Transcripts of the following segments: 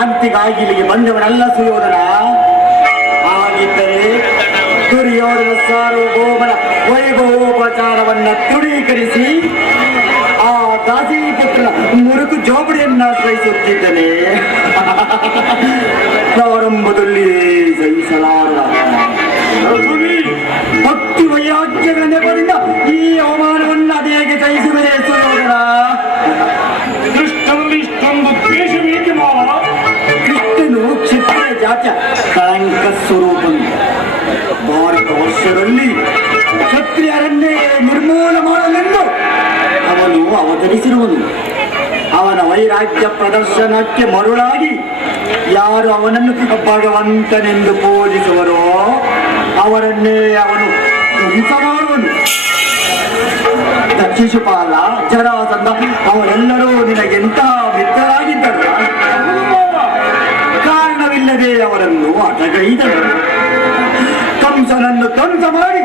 ಶಾಂತಿಗಾಗಿ ಇಲ್ಲಿಗೆ ಬಂದವನಲ್ಲ ಸುಯೋಧನ. ಹಾಗಿದ್ದರೆ ದುರ್ಯೋಧನ ಸಾರ್ವಭೌಮನ ವೈಭವೋಪಚಾರವನ್ನ ತೃಢೀಕರಿಸಿ ಆ ದಾಸಿಪುತ್ರನ ಮುರುಕು ಜೋಬಡಿಯನ್ನ ಸಹಿಸುತ್ತಿದ್ದನೆ ಕಳಂಕ ಸ್ವರೂಪನು ಭಾರತ ವರ್ಷದಲ್ಲಿ ಕ್ಷತ್ರಿಯರನ್ನೇ ನಿರ್ಮೂಲ ಮಾಡಲೆಂದು ಅವನು ಅವತರಿಸಿರುವನು. ಅವನ ವೈರಾಗ್ಯ ಪ್ರದರ್ಶನಕ್ಕೆ ಮರುಳಾಗಿ ಯಾರು ಅವನನ್ನು ಭಗವಂತನೆಂದು ಪೂಜಿಸುವರೋ ಅವರನ್ನೇ ಅವನು ಧ್ವಂಸ ಮಾಡುವನು ಶಿಶುಪಾಲ ಜರಾಸಂದ ಅವರೆಲ್ಲರೂ ನಿನಗೆಂತಹ ಮಿತ್ರರಾಗಿದ್ದರು. ಕಾರಣವಿಲ್ಲದೆ ಅವರನ್ನು ಅಟಗೈದರು ಕಂಸನನ್ನು ಧ್ವಂಸ ಮಾಡಿ.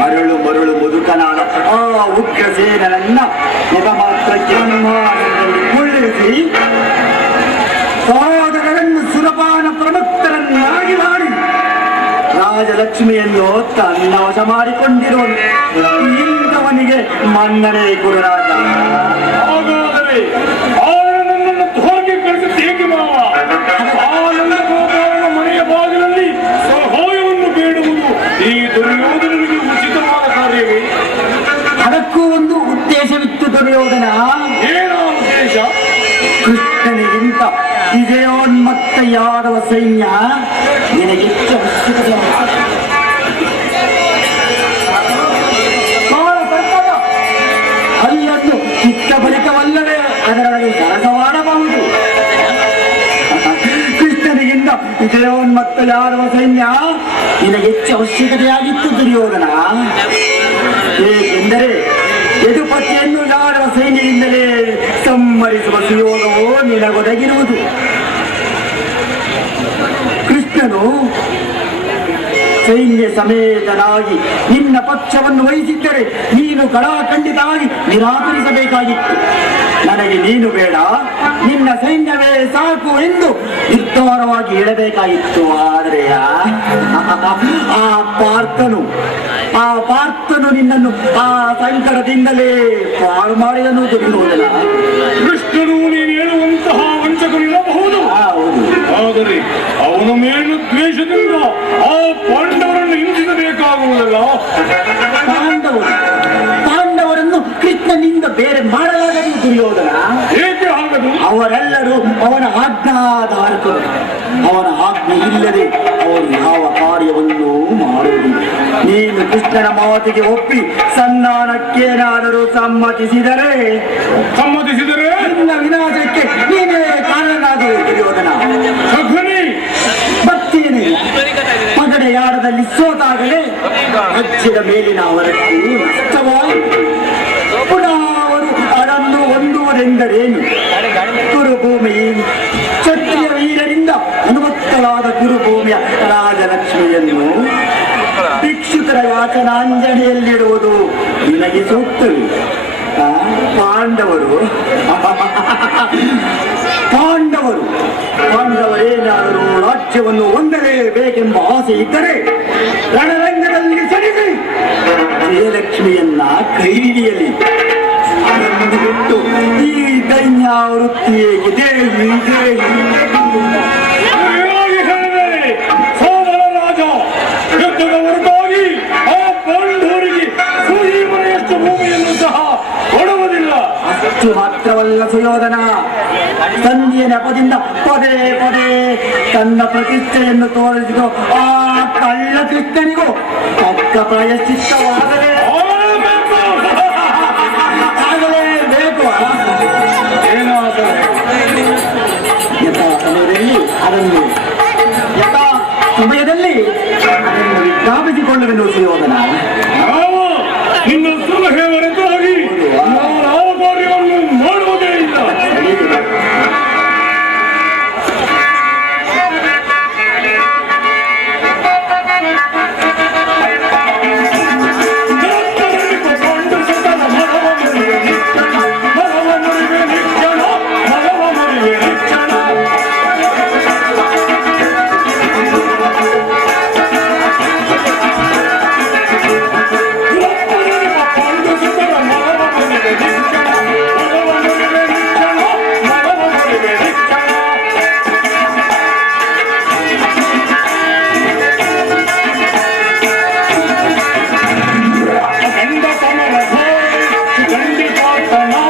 ಮರಳು ಮರಳು ಮುದುಕನಾದ ಆ ಉಗ್ರಸೇನನ್ನ ಮುಖ ಮಾತ್ರಕ್ಕೆ ಮಾಡಿ ಕುಳ್ಳಿರಿಸಿ ಸಹೋದರರನ್ನು ಸುರಪಾನ ಪ್ರಮುಖರನ್ನಾಗಿ ಮಾಡಿ. ರಾಜಲಕ್ಷ್ಮಿಯನ್ನು ತನ್ನ ವಶ ಮಾಡಿಕೊಂಡಿರುವನು. ಇಂಥವನಿಗೆ ಮನ್ನಣೆ ಗುರುರಾಜ ಹಾಗಾದರೆ ಆದರೆ ಹೇಗೆ ಕಳಿಸಿದ್ದು ಏಕೆ ಮಾವ ದುರ್ಯೋಧನನಿಗೆ ಉಚಿತವಾದ ಕಾರ್ಯವೇ? ಅದಕ್ಕೂ ಒಂದು ಉದ್ದೇಶವಿತ್ತು ದುರ್ಯೋಧನ. ಏನೋ ಉದ್ದೇಶ? ಕೃಷ್ಣನಿಗಿಂತ ವಿಜಯೋನ್ಮತ್ತ ಯಾದವ ಸೈನ್ಯ. ಕಾಲ ಸಂಕಟ. ಅಲ್ಲನ್ನು ಚಿಕ್ಕ ಬಳಿಕವಲ್ಲದೆ ಅದರೊಳಗೆ ಸರಸವಾಡಬಹುದು ವಿಜಯೋನ್ಮತ್ತ ಯಾರು ಸೈನ್ಯ? ನಿನಗೆಚ್ಚು ಅವಶ್ಯಕತೆಯಾಗಿತ್ತು ದುರ್ಯೋಧನ. ಏಕೆಂದರೆ ಯದುಪತಿಯನ್ನು ಯಾರು ಸೈನ್ಯದಿಂದಲೇ ಸಂಹರಿಸುವ ಸುಯೋಗವೋ ನಿನಗೊದಗಿರುವುದು ಕೃಷ್ಣನು ಸೈನ್ಯ ಸಮೇತನಾಗಿ ನಿನ್ನ ಪಕ್ಷವನ್ನು ವಹಿಸಿದ್ದರೆ ನೀನು ಕಳಾಖಂಡಿತವಾಗಿ ನಿರಾಕರಿಸಬೇಕಾಗಿತ್ತು. ನನಗೆ ನೀನು ಬೇಡ, ನಿನ್ನ ಸೈನ್ಯವೇ ಸಾಕು ಎಂದು ನಿರ್ಧಾರವಾಗಿ ಹೇಳಬೇಕಾಗಿತ್ತು. ಆದರೆ ಆ- ಪಾರ್ಥನು, ಆ ಪಾರ್ಥನು ನಿನ್ನನ್ನು ಆ ಸಂಕಟದಿಂದಲೇ ಪಾರು ಮಾಡಿದನು ತಿಳಿಯುವುದಿಲ್ಲ ಕೃಷ್ಣನು ನೀನು ಹೇಳುವಂತಹ ಹೌದು. ಅವನ ಮೇಲೂ ದ್ವೇಷದಿಂದ ಆ ಪಾಂಡವರನ್ನು ಹಿಂಸಿಸಬೇಕಾಗುವುದಲ್ಲ ಪಾಂಡವರು. ಪಾಂಡವರನ್ನು ಕೃಷ್ಣನಿಂದ ಬೇರೆ ಮಾಡಲಾಗದು ದುರ್ಯೋಧನ ಏಕೆ ಆಗದು ಅವರೆಲ್ಲರೂ ಅವನ ಆಜ್ಞಾಧಾರಕರು. ಅವನ ಆಜ್ಞೆ ಇಲ್ಲದೆ ಅವರು ಯಾವ ಕಾರ್ಯವನ್ನು ಮಾಡುವುದಿಲ್ಲ. ನೀನು ಕೃಷ್ಣನ ಮಾತಿಗೆ ಒಪ್ಪಿ ಸಂಧಾನಕ್ಕೇನಾದರೂ ಸಮ್ಮತಿಸಿದರೆ? ಸಮ್ಮತಿಸಿದರೆ? ನಿನ್ನ ವಿನಾಶಕ್ಕೆ ನೀನೇ ಕಾರಣನಾಗುವೆ ದುರ್ಯೋಧನ ಸಘನಿ ಭಕ್ತಿಯೇ ಪಗಡೆಯಾಡದಲ್ಲಿ ಸೋತಾಗಲೇ ಹಚ್ಚಿದ ಮೇಲಿನ ಅವರ ನಷ್ಟವಾಯಿತು ಪುನಃ ಅವರು ಅದನ್ನು ಹೊಂದುವುದೆಂದರೇನು ಕುರುಭೂಮಿ ಕ್ಷತ್ರಿಯ ವೀರರಿಂದ ಅನುಮತ್ತವಾದ ಕುರುಭೂಮಿಯ ರಾಜಲಕ್ಷ್ಮಿಯನ್ನು ಭಿಕ್ಷುಕರ ಯಾಚನಾಂಜನೆಯಲ್ಲಿಡುವುದು ನಿನಗೆ ಸೂಕ್ತವೇ ಆ, ಪಾಂಡವರು. ಪಾಂಡವರು. ಪಾಂಡವರೇನಾದರೂ ರಾಜ್ಯವನ್ನು ಹೊಂದಲೇಬೇಕೆಂಬ ಆಸೆ ಇದ್ದರೆ ರಣರಂಗದಲ್ಲಿ ಸರಿಸಿ ಜಯಲಕ್ಷ್ಮಿಯನ್ನ ಕೈ ಹಿಡಿಯಲಿ ಬಿಟ್ಟು ಈ ದೈನ್ಯ ವೃತ್ತಿಯೇ ಹೇಗಿದೆ ಯುದ್ಧದ ಹೊರತಾಗಿ ಆ ಪಾಂಡವರಿಗೆ ಸುಜೀವನೆಯಷ್ಟು ಭೂಮಿಯನ್ನು ಸಹ ಕೊಡುವುದಿಲ್ಲ. ಅಷ್ಟು ಮಾತ್ರವಲ್ಲ ಸುಯೋಧನ. ಸಂಧಿಯ ನೆಪದಿಂದ ಪದೇ ಪದೇ ತನ್ನ ಪ್ರತಿಷ್ಠೆಯನ್ನು ತೋರಿಸಿದೋ ಆ ಕಳ್ಳ ಕೃಷ್ಣನಿಗೂ ತಕ್ಕ ಪ್ರಾಯಶ್ಚಿತ್ತವಾಗಲೇ. ಆಗಲೇಬೇಕು ಏನಾದರೆ ಯಥಾ ಸಮಯದಲ್ಲಿ ಅದನ್ನು ಯಥಾ ಸಮಯದಲ್ಲಿ Bye.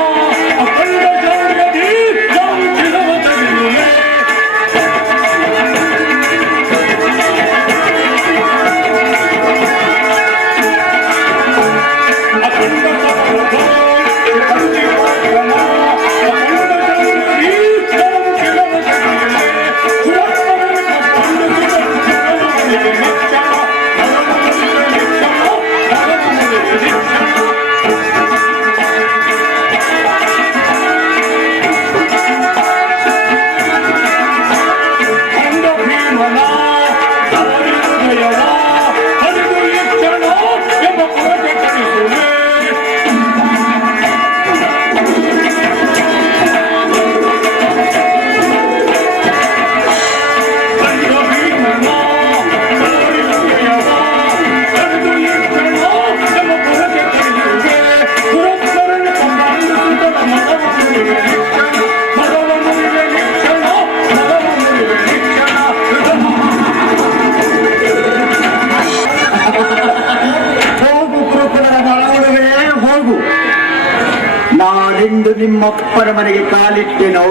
ನಾನೆಂದು ನಿಮ್ಮಪ್ಪನ ಮನೆಗೆ ಕಾಲಿಟ್ಟೆನೋ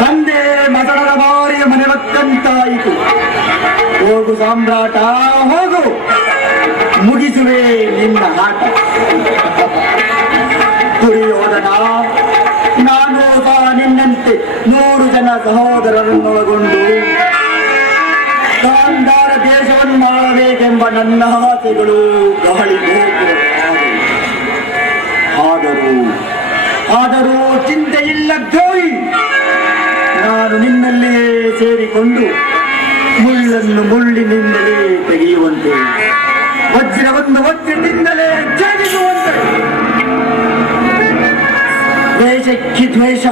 ತಂದೆ ಮಸಳರ ಬಾರಿಯ ಮನೆ ಹೊತ್ತಂತಾಯಿತು ಹೋಗು ಸಾಮ್ರಾಟ, ಹೋಗು. ಮುಗಿಸುವೆ ನಿನ್ನ ಆಟ. ದುರ್ಯೋಧನ ನಾನು ಸಹ ನಿನ್ನಂತೆ ನೂರು ಜನ ಸಹೋದರರನ್ನೊಳಗೊಂಡು. ಗಾಂಧಾರ ದೇಶವನ್ನು ಮಾಡಬೇಕೆಂಬ ನನ್ನ ಆಸೆಗಳು ಗಾಳಿ ಆದರೂ ಆದರೂ ಚಿಂತೆ ಇಲ್ಲ ದ್ರೋಹಿ ನಾನು ನಿನ್ನಲ್ಲಿಯೇ ಸೇರಿಕೊಂಡು ಮುಳ್ಳನ್ನು ಮುಳ್ಳಿನಿಂದಲೇ ತೆಗೆಯುವಂತೆ. ವಜ್ರವನ್ನು ವಜ್ರದಿಂದಲೇ ಛೇದಿಸುವಂತೆ ದ್ವೇಷಕ್ಕೆ ದ್ವೇಷ.